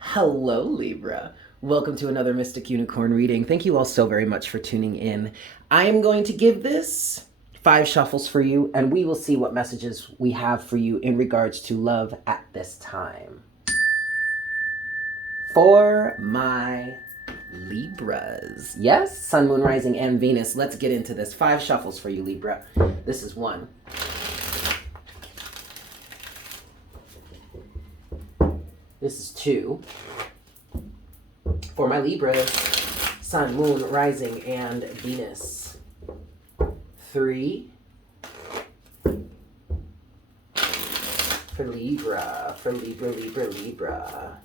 Hello, Libra. Welcome to another Mystic Unicorn reading. Thank you all so very much for tuning in. I am going to give this 5 shuffles for you, and we will see what messages we have for you in regards to love at this time. For my Libras. Yes, Sun, Moon, Rising, and Venus. Let's get into this. 5 shuffles for you, Libra. This is 1. This is 2. For my Libras, Sun, Moon, Rising, and Venus. 3. For Libra. Libra.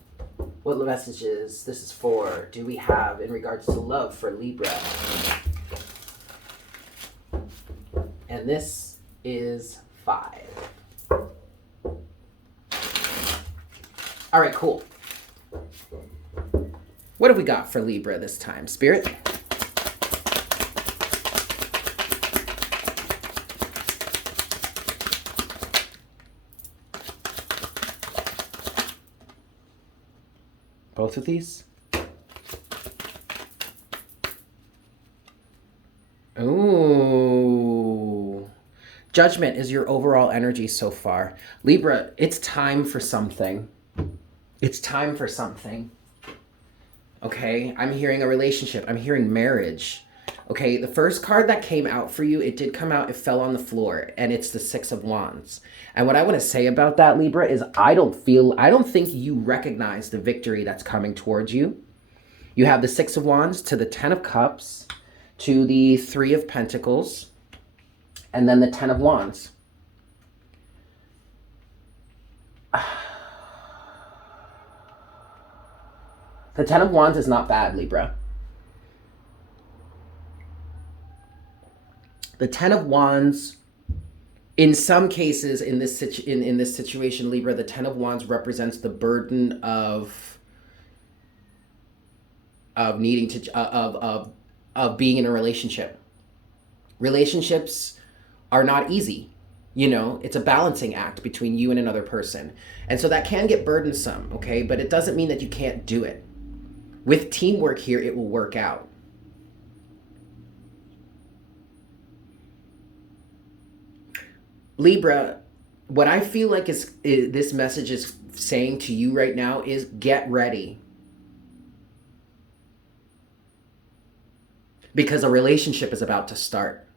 What messages, this is 4, do we have in regards to love for Libra? And this is 5. All right, cool. What have we got for Libra this time, Spirit? Both of these? Ooh. Judgment is your overall energy so far. Libra, it's time for something. It's time for something. Okay, I'm hearing a relationship. I'm hearing marriage. Okay, the first card that came out for you, it did come out, it fell on the floor, and it's the 6 of Wands. And what I want to say about that, Libra, is I don't think you recognize the victory that's coming towards you. You have the 6 of Wands to the 10 of Cups, to the 3 of Pentacles, and then the 10 of Wands. The 10 of Wands is not bad, Libra. The 10 of Wands, in some cases, in this situation, Libra, the 10 of Wands represents the burden of needing to of being in a relationship. Relationships are not easy. You know, it's a balancing act between you and another person. And so that can get burdensome, okay? But it doesn't mean that you can't do it. With teamwork here, it will work out. Libra, what I feel like is this message is saying to you right now is get ready. Because a relationship is about to start.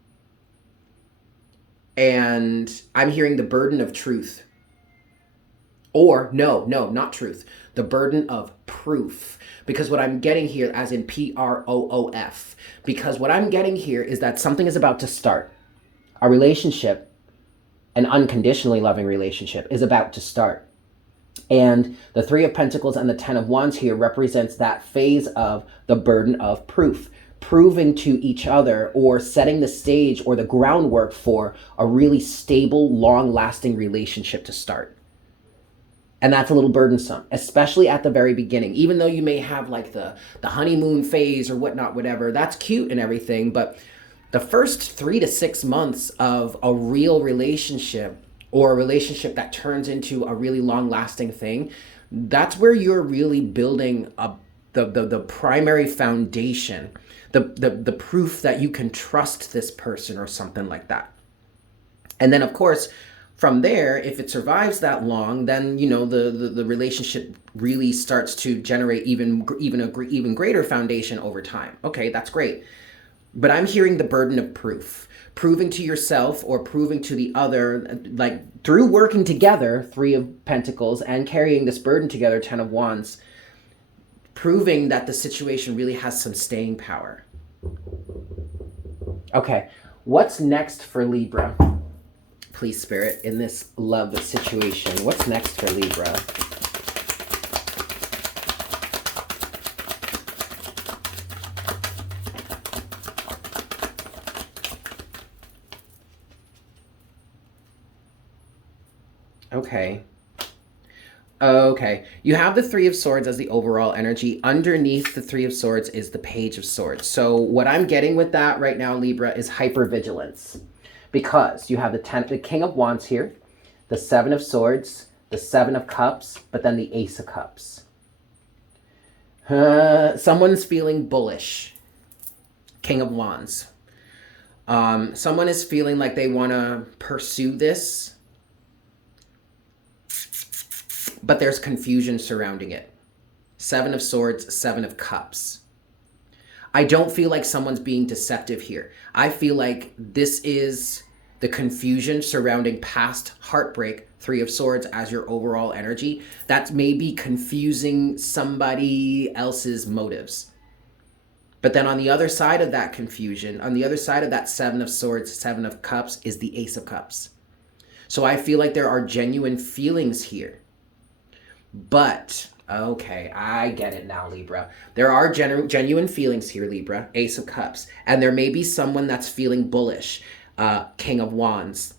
And I'm hearing the burden of truth. Or, no, not truth. The burden of proof. Because what I'm getting here, as in Proof, because what I'm getting here is that something is about to start. A relationship, an unconditionally loving relationship, is about to start. And the 3 of Pentacles and the 10 of Wands here represents that phase of the burden of proof. Proving to each other or setting the stage or the groundwork for a really stable, long-lasting relationship to start. And that's a little burdensome, especially at the very beginning. Even though you may have like the honeymoon phase or whatnot, whatever, that's cute and everything. But the first 3 to 6 months of a real relationship, or a relationship that turns into a really long-lasting thing, that's where you're really building the primary foundation, the proof that you can trust this person or something like that. And then, of course, from there, if it survives that long, then, you know, the relationship really starts to generate even greater foundation over time. Okay, that's great. But I'm hearing the burden of proof. Proving to yourself or proving to the other, like through working together, 3 of Pentacles, and carrying this burden together, 10 of Wands, proving that the situation really has some staying power. Okay, what's next for Libra? Please, Spirit, in this love situation, what's next for Libra? Okay, you have the 3 of Swords as the overall energy. Underneath the 3 of Swords is the Page of Swords. So what I'm getting with that right now, Libra, is hypervigilance. Because you have the King of Wands here, the 7 of Swords, the 7 of Cups, but then the Ace of Cups. Someone's feeling bullish. King of Wands. Someone is feeling like they want to pursue this, but there's confusion surrounding it. Seven of Swords, Seven of Cups. I don't feel like someone's being deceptive here. I feel like this is the confusion surrounding past heartbreak, Three of Swords as your overall energy. That's maybe confusing somebody else's motives. But then on the other side of that confusion, on the other side of that Seven of Swords, Seven of Cups is the Ace of Cups. So I feel like there are genuine feelings here. But, okay, I get it now, Libra. There are genuine feelings here, Libra, Ace of Cups. And there may be someone that's feeling bullish, King of Wands.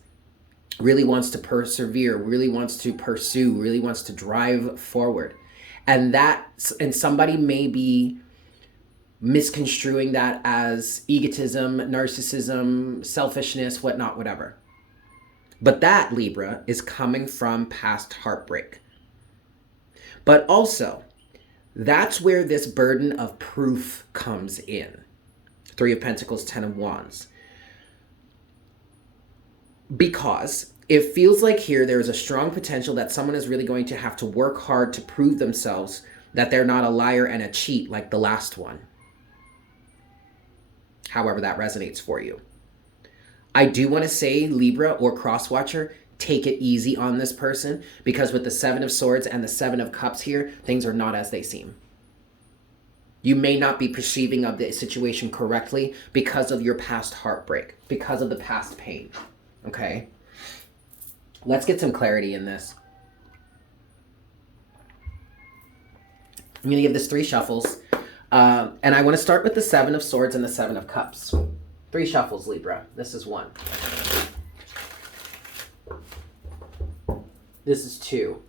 Really wants to persevere, really wants to pursue, really wants to drive forward. And somebody may be misconstruing that as egotism, narcissism, selfishness, whatnot, whatever. But that, Libra, is coming from past heartbreak. But also, that's where this burden of proof comes in. Three of Pentacles, Ten of Wands. Because it feels like here there is a strong potential that someone is really going to have to work hard to prove themselves that they're not a liar and a cheat like the last one. However that resonates for you. I do want to say, Libra or cross-watcher, take it easy on this person, because with the Seven of Swords and the Seven of Cups here, things are not as they seem. You may not be perceiving of the situation correctly because of your past heartbreak, because of the past pain. Okay? Let's get some clarity in this. I'm going to give this 3 shuffles. And I want to start with the Seven of Swords and the Seven of Cups. 3 shuffles, Libra. This is 1. This is 2.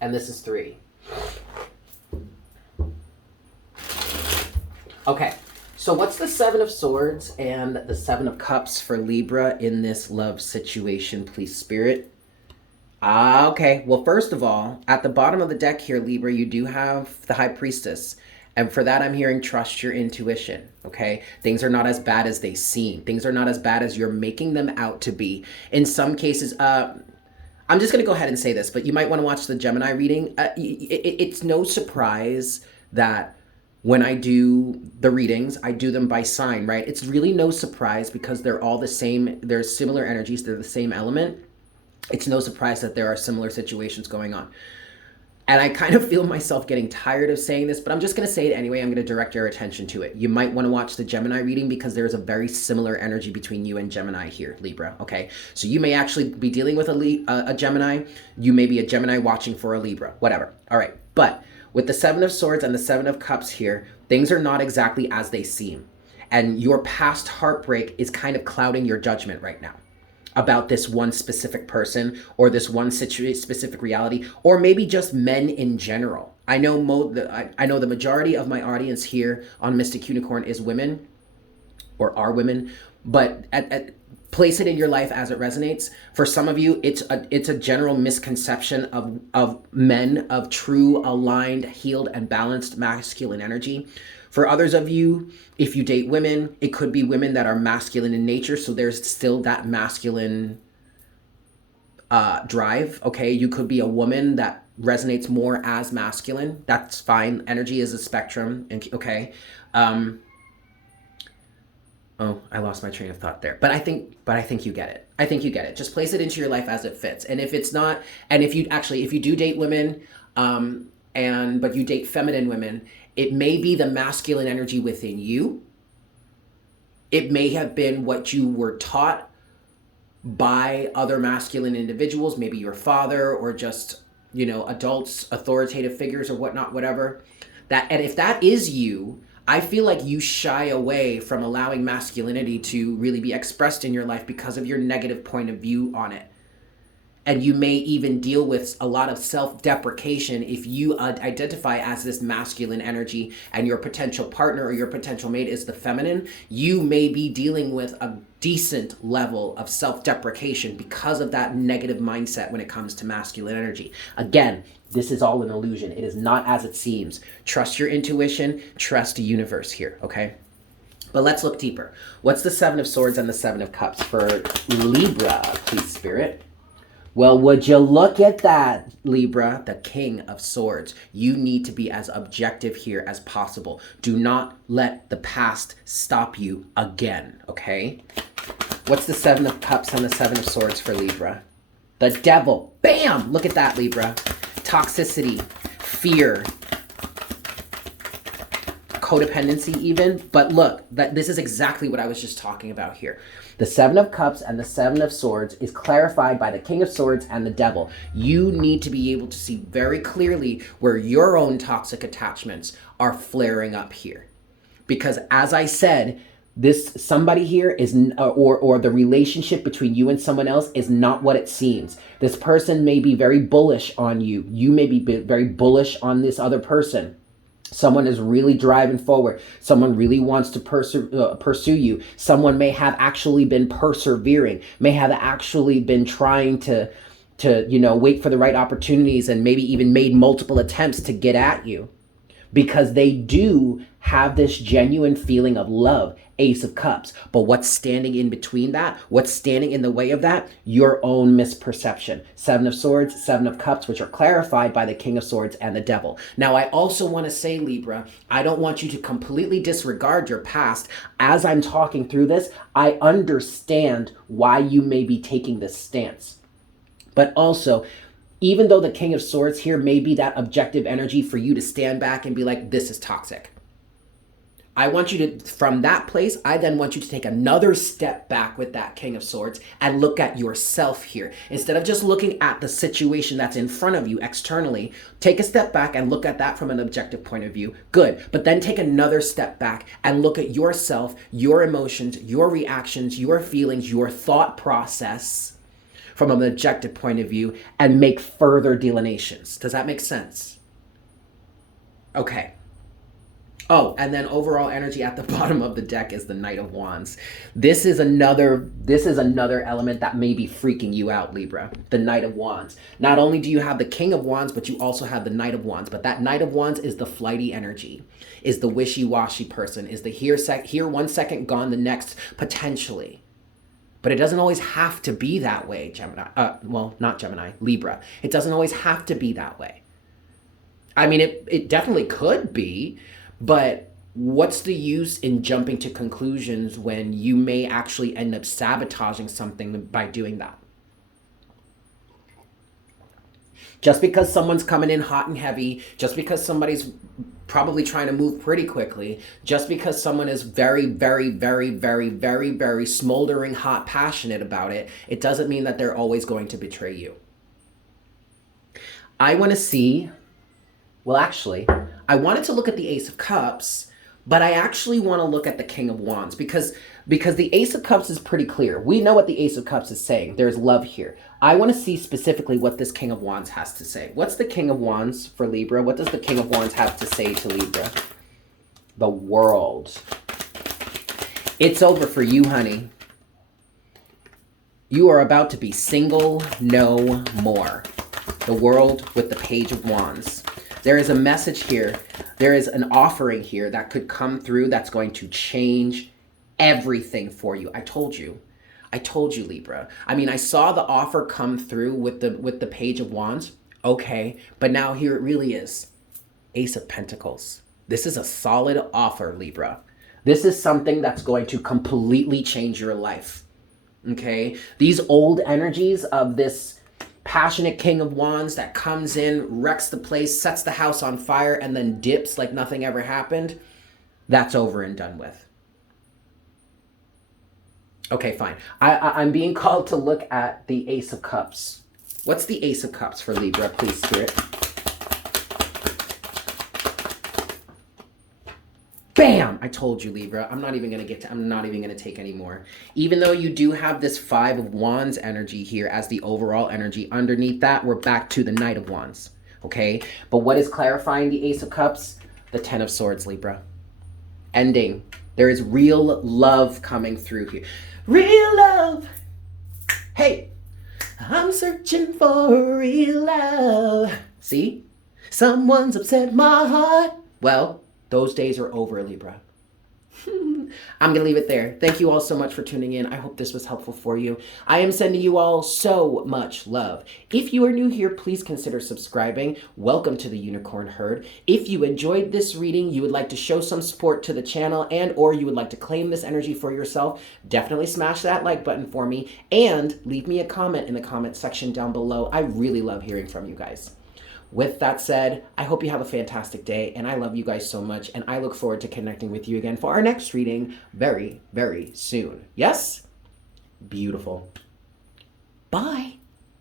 And this is 3. Okay, so what's the Seven of Swords and the Seven of Cups for Libra in this love situation, please, Spirit? Okay, well, first of all, at the bottom of the deck here, Libra, you do have the High Priestess. And for that, I'm hearing trust your intuition, okay? Things are not as bad as they seem. Things are not as bad as you're making them out to be. In some cases, I'm just going to go ahead and say this, but you might want to watch the Gemini reading. It's no surprise that when I do the readings, I do them by sign, right? It's really no surprise because they're all the same. They're similar energies. They're the same element. It's no surprise that there are similar situations going on. And I kind of feel myself getting tired of saying this, but I'm just going to say it anyway. I'm going to direct your attention to it. You might want to watch the Gemini reading because there's a very similar energy between you and Gemini here, Libra, okay? So you may actually be dealing with a Gemini. You may be a Gemini watching for a Libra, whatever. All right, but with the Seven of Swords and the Seven of Cups here, things are not exactly as they seem. And your past heartbreak is kind of clouding your judgment right now about this one specific person or this one specific reality, or maybe just men in general. I know the majority of my audience here on Mystic Unicorn is women or are women, but place it in your life as it resonates. For some of you, it's a general misconception of men of true, aligned, healed, and balanced masculine energy. For others of you, if you date women, it could be women that are masculine in nature, so there's still that masculine drive, okay? You could be a woman that resonates more as masculine. That's fine. Energy is a spectrum, okay? Oh, I lost my train of thought there. But I think you get it. I think you get it. Just place it into your life as it fits. And if it's not, and if you do date women, but you date feminine women, it may be the masculine energy within you. It may have been what you were taught by other masculine individuals, maybe your father or just, adults, authoritative figures or whatnot, whatever. And if that is you, I feel like you shy away from allowing masculinity to really be expressed in your life because of your negative point of view on it. And you may even deal with a lot of self-deprecation if you identify as this masculine energy and your potential partner or your potential mate is the feminine. You may be dealing with a decent level of self-deprecation because of that negative mindset when it comes to masculine energy. Again, this is all an illusion. It is not as it seems. Trust your intuition, trust the universe here, okay? But let's look deeper. What's the Seven of Swords and the Seven of Cups for Libra, please, Spirit? Well, would you look at that, Libra, the King of Swords. You need to be as objective here as possible. Do not let the past stop you again, okay? What's the Seven of Cups and the Seven of Swords for Libra? The Devil. Bam! Look at that, Libra. Toxicity, fear, codependency even. But look, this is exactly what I was just talking about here. The Seven of Cups and the Seven of Swords is clarified by the King of Swords and the Devil. You need to be able to see very clearly where your own toxic attachments are flaring up here. Because as I said, this somebody here is, or the relationship between you and someone else is not what it seems. This person may be very bullish on you. You may be very bullish on this other person. Someone is really driving forward. Someone really wants to pursue you. Someone may have actually been persevering, may have actually been trying to wait for the right opportunities and maybe even made multiple attempts to get at you. Because they do have this genuine feeling of love, Ace of Cups. But what's standing in between that? What's standing in the way of that? Your own misperception. Seven of Swords, Seven of Cups, which are clarified by the King of Swords and the Devil. Now, I also want to say, Libra, I don't want you to completely disregard your past. As I'm talking through this, I understand why you may be taking this stance. But also, even though the King of Swords here may be that objective energy for you to stand back and be like, this is toxic. I want you to, from that place, I then want you to take another step back with that King of Swords and look at yourself here. Instead of just looking at the situation that's in front of you externally, take a step back and look at that from an objective point of view. Good. But then take another step back and look at yourself, your emotions, your reactions, your feelings, your thought process from an objective point of view and make further delineations. Does that make sense? Okay. Oh, and then overall energy at the bottom of the deck is the Knight of Wands. This is another element that may be freaking you out, Libra. The Knight of Wands. Not only do you have the King of Wands, but you also have the Knight of Wands. But that Knight of Wands is the flighty energy, is the wishy-washy person, is the here 1 second, gone the next, potentially. But it doesn't always have to be that way, Gemini. Well, not Gemini, Libra. It doesn't always have to be that way. I mean, it definitely could be, but what's the use in jumping to conclusions when you may actually end up sabotaging something by doing that? Just because someone's coming in hot and heavy, just because somebody's probably trying to move pretty quickly, just because someone is very, very, very, very, very, very smoldering hot, passionate about it, it doesn't mean that they're always going to betray you. I want to see, well, actually, I wanted to look at the Ace of Cups, but I actually want to look at the King of Wands because the Ace of Cups is pretty clear. We know what the Ace of Cups is saying. There's love here. I want to see specifically what this King of Wands has to say. What's the King of Wands for Libra? What does the King of Wands have to say to Libra? The World. It's over for you, honey. You are about to be single no more. The World with the Page of Wands. There is a message here. There is an offering here that could come through that's going to change everything for you. I told you, Libra. I mean, I saw the offer come through with the Page of Wands. Okay, but now here it really is. Ace of Pentacles. This is a solid offer, Libra. This is something that's going to completely change your life. Okay? These old energies of this passionate King of Wands that comes in, wrecks the place, sets the house on fire, and then dips like nothing ever happened, that's over and done with. Okay, fine. I'm being called to look at the Ace of Cups. What's the Ace of Cups for Libra, please, Spirit? Bam! I told you, Libra. I'm not even going to take any more. Even though you do have this 5 of Wands energy here as the overall energy, underneath that, we're back to the Knight of Wands. Okay? But what is clarifying the Ace of Cups? The 10 of Swords, Libra. Ending. There is real love coming through here. Real love! Hey! I'm searching for real love. See? Someone's upset my heart. Well, those days are over, Libra. I'm going to leave it there. Thank you all so much for tuning in. I hope this was helpful for you. I am sending you all so much love. If you are new here, please consider subscribing. Welcome to the Unicorn Herd. If you enjoyed this reading, you would like to show some support to the channel, and or you would like to claim this energy for yourself, definitely smash that like button for me and leave me a comment in the comment section down below. I really love hearing from you guys. With that said, I hope you have a fantastic day, and I love you guys so much, and I look forward to connecting with you again for our next reading very, very soon. Yes? Beautiful. Bye.